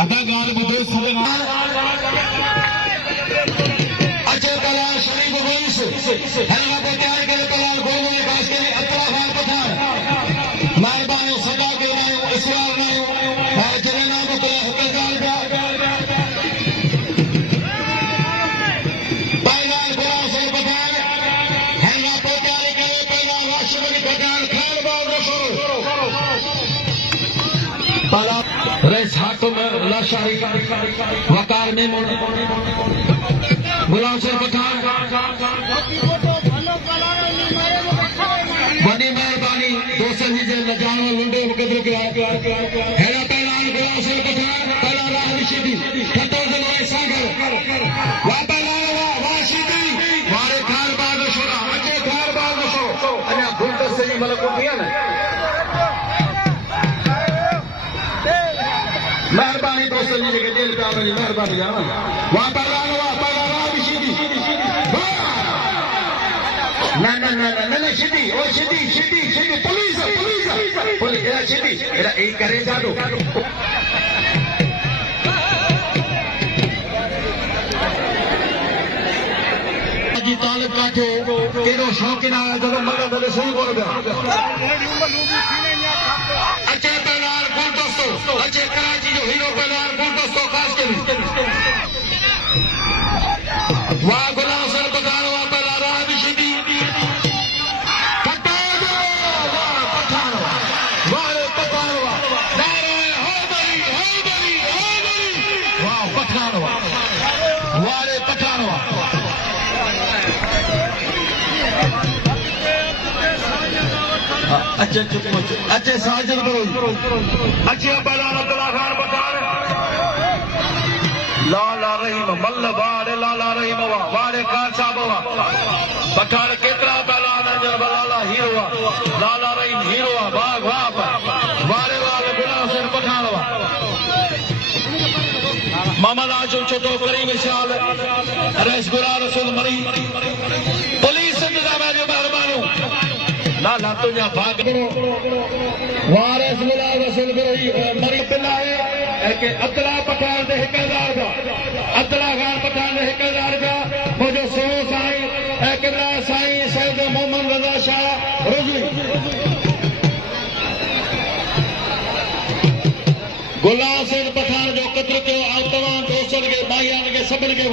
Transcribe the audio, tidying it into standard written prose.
अदा गाल बुधे सदन अचे कला शरीफ गोइस हलवा को तैयार करे कलाल गोगो में खास के अतरा खान पठान मेहरबानी सदा के नहीं इसरार नहीं है जने नाम को कला हकदार का पहला गोरा से पठान हलवा को तैयार करे पहला राष्ट्रपति पठान खान बाग रखो पहला रेस हाथों में लाशाही वकार में गुलाम सिंह पठान बड़ी मेहरबानी दोस्तों जी लजान लुंडे मुकदर के हेरा पहलान गुलाम सिंह पठान पहला राह निशीदी खत्तो से लोए सागर वाह पहलान वाह शीदी वारे खार बाग शोरा अच्छे खार बाग शो अन्या गुलदस्ते से जी मलक उठिया ना मेहरबानी दोस्तों जी के दिल पे मेरी मेहरबानी जाना वहां पर राह निशीदी ना ना ना ना ना शिदी ओ शिदी शिदी शिदी पुलिस पुलिस पुलिस एरा शिदी एरा एक करे जादू जी तालिब काठो केरो शौकीन आया जदों मगर दले सही बोल गया अच्छे पहलवान गुल दोस्तों अच्छे कराची जो हीरो पहलवान गुल दोस्तों खास के वाह गुलाम सर पठान वाह पहला राह निशीदी अच्छे अच्छे साजिद करो अच्छे पहला अब्दुल्ला खान पठान लाला रहीम मल्ल वारे लाला रहीम वारे खान साहब पठान केतरा पहला नजर लाला हीरो लाला रहीम हीरो बाग वाह वारे वाले गुलाम सिंह पठान मोहम्मद आजम छोटो करीम विशाल रईस गुला रसूल मरी पुलिस इंतजाम जो मेहरबानी लाला तुझा भाग वारिस गुला रसूल मरी पिला है कि अतला पठान दे 1000 का अतला खान पठान दे 1000 का मुझे सो साईं किबला साईं सैयद मोहम्मद रजा शाह रुजवी गुलाम सिंह पठान जो कत्ल कयो तमाम दोस्तन के भाईयान के सभिनि खे